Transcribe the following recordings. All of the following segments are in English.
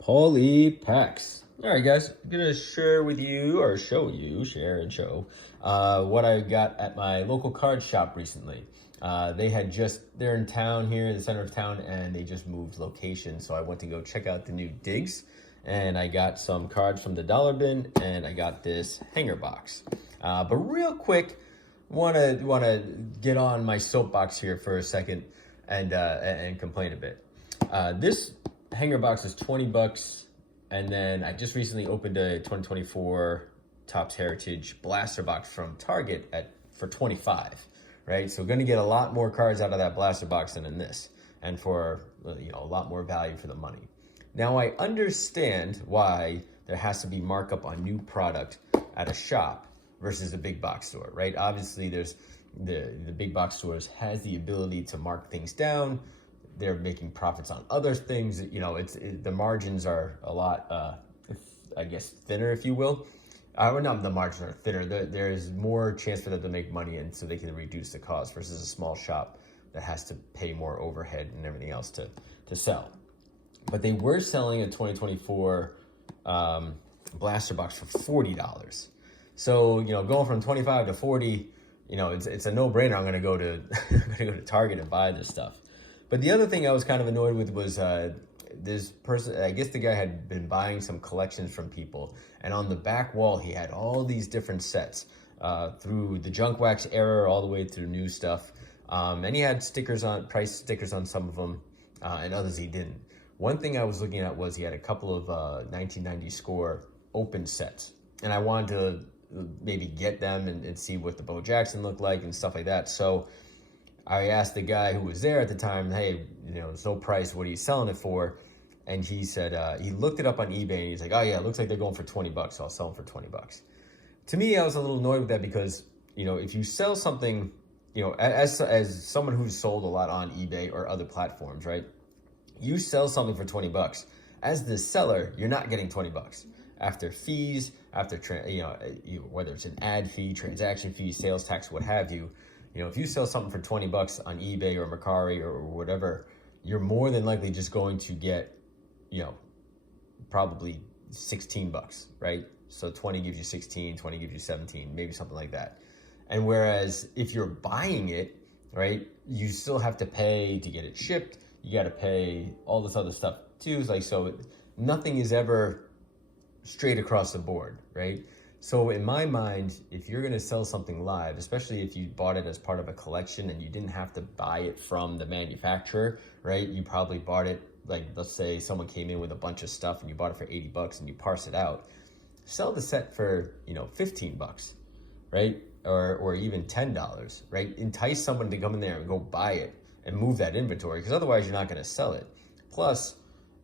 Paulie Packs. All right, guys, I'm gonna share with you, or show you, share and show, what I got at my local card shop recently. They're in town here, in the center of town, and they just moved location. So I went to go check out the new digs, and I got some cards from the dollar bin, and I got this hanger box. But real quick, wanna get on my soapbox here for a second and complain a bit. This hanger box is 20 bucks. And then I just recently opened a 2024 Topps Heritage blaster box from Target for 25, right? So gonna get a lot more cards out of that blaster box than in this, and for a lot more value for the money. Now I understand why there has to be markup on new product at a shop versus a big box store, right? Obviously there's the big box stores has the ability to mark things down. They're making profits on other things. The margins are a lot, I guess, thinner, if you will. Not the margins are thinner. There's more chance for them to make money, and so they can reduce the cost versus a small shop that has to pay more overhead and everything else to sell. But they were selling a 2024 blaster box for $40. So going from 25 to 40, it's a no-brainer. I'm gonna go to Target and buy this stuff. But the other thing I was kind of annoyed with was this person, I guess the guy had been buying some collections from people, and on the back wall he had all these different sets through the junk wax era all the way through new stuff. And he had price stickers on some of them, and others he didn't. One thing I was looking at was he had a couple of 1990 score open sets, and I wanted to maybe get them and see what the Bo Jackson looked like and stuff like that. So I asked the guy who was there at the time, hey, there's no price, what are you selling it for? And he said, he looked it up on eBay and he's like, oh yeah, it looks like they're going for 20 bucks, so I'll sell them for 20 bucks. To me, I was a little annoyed with that because, if you sell something, as someone who's sold a lot on eBay or other platforms, right? You sell something for 20 bucks. As the seller, you're not getting 20 bucks. After fees, whether it's an ad fee, transaction fee, sales tax, what have you, if you sell something for 20 bucks on eBay or Mercari or whatever, you're more than likely just going to get, probably 16 bucks, right? So 20 gives you 16, 20 gives you 17, maybe something like that. And whereas if you're buying it, right, you still have to pay to get it shipped. You got to pay all this other stuff too. So nothing is ever straight across the board, right? So in my mind, if you're gonna sell something live, especially if you bought it as part of a collection and you didn't have to buy it from the manufacturer, right? You probably bought it, like let's say someone came in with a bunch of stuff and you bought it for 80 bucks and you parse it out. Sell the set for, 15 bucks, right? Or even $10, right? Entice someone to come in there and go buy it and move that inventory, because otherwise you're not gonna sell it. Plus,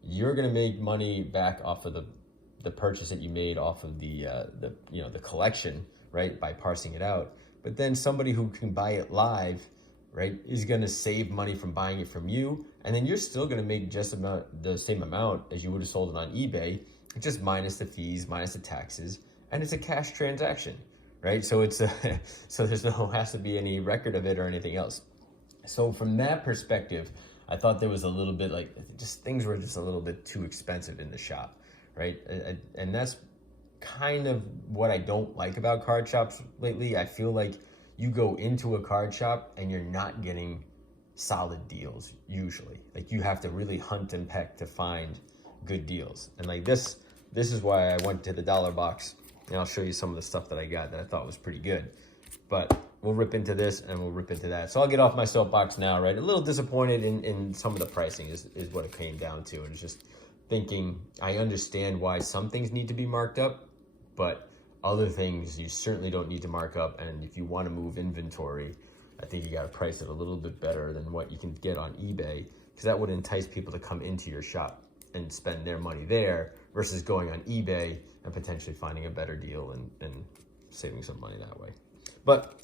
you're gonna make money back off of the purchase that you made off of the collection, right, by parsing it out. But then somebody who can buy it live, right, is going to save money from buying it from you, and then you're still going to make just about the same amount as you would have sold it on eBay, just minus the fees, minus the taxes, and it's a cash transaction, right? So so there's no has to be any record of it or anything else. So from that perspective, I thought there was a little bit things were just a little bit too expensive in the shop. Right? And that's kind of what I don't like about card shops lately. I feel like you go into a card shop and you're not getting solid deals usually. Like you have to really hunt and peck to find good deals. And like this is why I went to the dollar box, and I'll show you some of the stuff that I got that I thought was pretty good. But we'll rip into this and we'll rip into that. So I'll get off my soapbox now, right? A little disappointed in some of the pricing is what it came down to. It's just thinking I understand why some things need to be marked up, but other things you certainly don't need to mark up. And if you want to move inventory, I think you got to price it a little bit better than what you can get on eBay, because that would entice people to come into your shop and spend their money there versus going on eBay and potentially finding a better deal and saving some money that way. But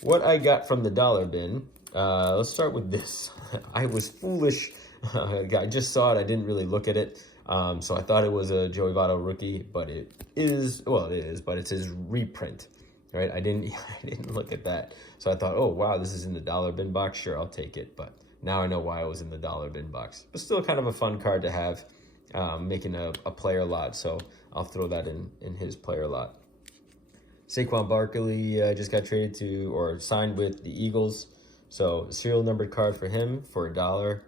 what I got from the dollar bin, let's start with this. I was foolish. I just saw it. I didn't really look at it. So I thought it was a Joey Votto rookie, but it is, but it's his reprint, right? I didn't look at that. So I thought, oh, wow, this is in the dollar bin box. Sure, I'll take it. But now I know why it was in the dollar bin box. But still kind of a fun card to have. making a player lot. So I'll throw that in his player lot. Saquon Barkley just got traded to or signed with the Eagles. So serial numbered card for him for $1.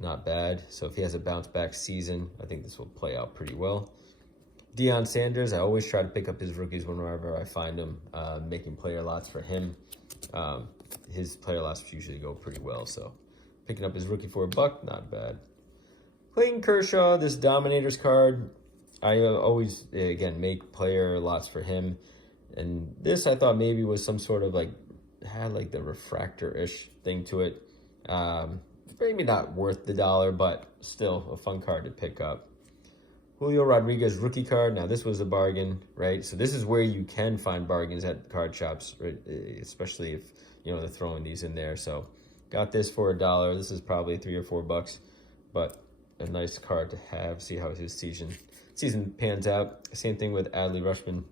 Not bad. So if he has a bounce back season, I think this will play out pretty well. Deion Sanders, I always try to pick up his rookies whenever I find them, making player lots for him. His player lots usually go pretty well. So picking up his rookie for $1, not bad. Clayton Kershaw, this Dominators card, I always, again, make player lots for him. And this I thought maybe was some sort of had like the refractor-ish thing to it. Maybe not worth the $1, but still a fun card to pick up. Julio Rodriguez rookie card. Now this was a bargain, right? So this is where you can find bargains at card shops, right? Especially if they're throwing these in there. So got this for $1. This is probably $3 or $4, but a nice card to have. See how his season pans out. Same thing with Adley Rutschman,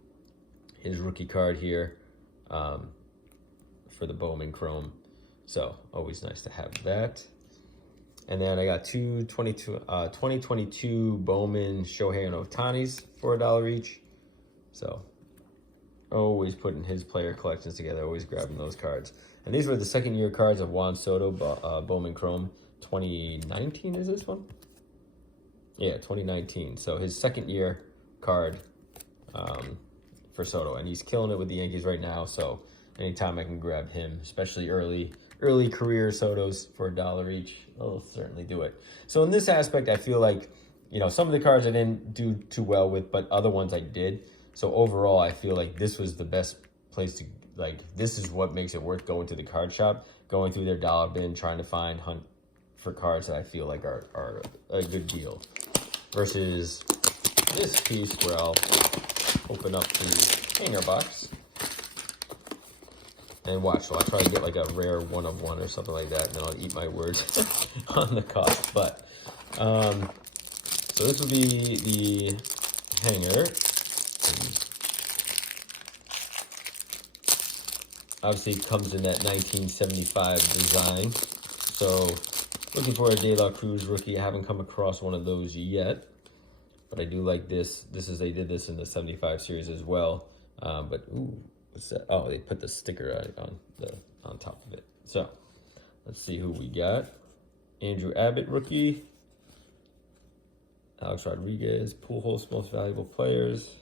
his rookie card here for the Bowman Chrome. So always nice to have that. And then I got 2022 Bowman Shohei and Ohtanis for $1 each. So always putting his player collections together, always grabbing those cards. And these were the second year cards of Juan Soto, Bowman Chrome. 2019 is this one? Yeah, 2019. So his second year card for Soto. And he's killing it with the Yankees right now. So anytime I can grab him, especially early career Sotos for $1 each, I'll certainly do it. So in this aspect, I feel like, some of the cards I didn't do too well with, but other ones I did. So overall, I feel like this was the best place to, this is what makes it worth going to the card shop, going through their dollar bin, trying to hunt for cards that I feel like are a good deal. Versus this piece where I'll open up the hanger box. And watch, so I'll try to get like a rare 1 of 1 or something like that, and then I'll eat my words on the cost. But, so this will be the hanger. And obviously, it comes in that 1975 design. So, looking for a De La Cruz rookie. I haven't come across one of those yet, but I do like this. They did this in the 75 series as well. But, ooh. What's that? Oh, they put the sticker on top of it. So let's see who we got. Andrew Abbott rookie. Alex Rodriguez, Pujols most valuable players.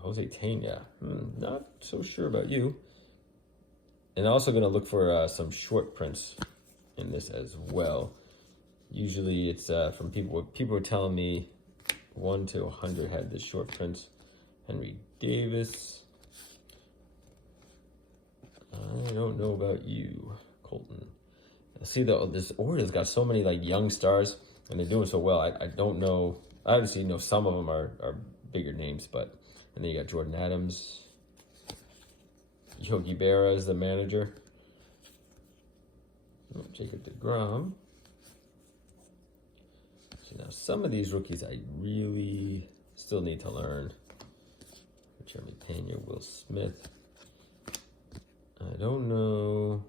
Jose Tena. Not so sure about you. And also going to look for some short prints in this as well. Usually it's from people were telling me 1 to 100 had the short prints. Henry Davis. I don't know about you, Colton. See, this Orioles got so many young stars, and they're doing so well. I don't know. I obviously know some of them are bigger names, and then you got Jordan Adams. Yogi Berra is the manager. Jacob deGrom. So now some of these rookies I really still need to learn. Jeremy Pena, Will Smith. I don't know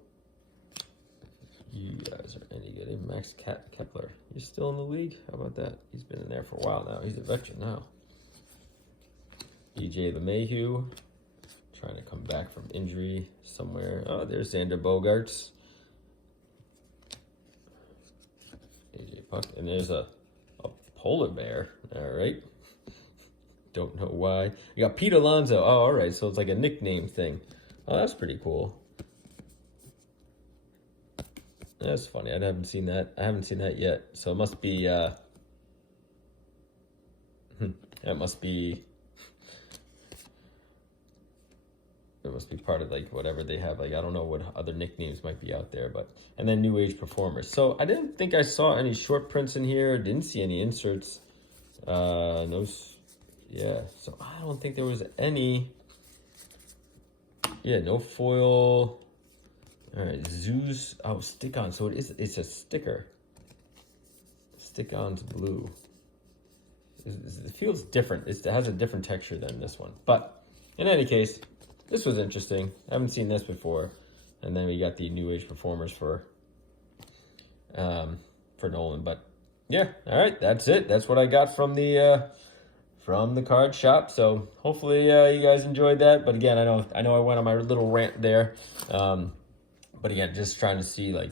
if you guys are any good. Hey, Max Kepler. He's still in the league? How about that? He's been in there for a while now. He's a veteran now. EJ LeMahieu. Trying to come back from injury somewhere. Oh, there's Xander Bogaerts. AJ Puck. And there's a polar bear. All right. Don't know why. You got Pete Alonso. Oh, all right. So it's like a nickname thing. Oh, that's pretty cool. That's funny. I haven't seen that. I haven't seen that yet. So it must be. That must be. It must be part of whatever they have. I don't know what other nicknames might be out there, but and then New Age Performers. So I didn't think I saw any short prints in here. Didn't see any inserts. No. Yeah, so I don't think there was any. Yeah, no foil. All right, Zeus. Oh, stick-on. So it's a sticker. Stick-on's blue. It feels different. It has a different texture than this one. But in any case, this was interesting. I haven't seen this before. And then we got the New Age Performers for Nolan. But Yeah, all right, that's it. That's what I got from the card shop. So hopefully you guys enjoyed that. But again, I know I went on my little rant there. Um, but again, just trying to see, like,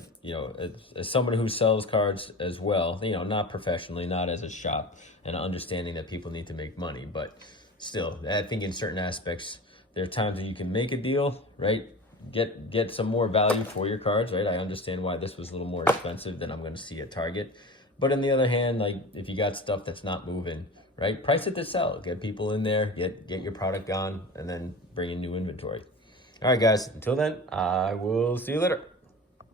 as someone who sells cards as well, not professionally, not as a shop, and understanding that people need to make money. But still, I think in certain aspects, there are times when you can make a deal, right? Get some more value for your cards, right? I understand why this was a little more expensive than I'm going to see at Target. But on the other hand, like, if you got stuff that's not moving, right? Price it to sell. Get people in there, get your product gone, and then bring in new inventory. All right, guys. Until then, I will see you later.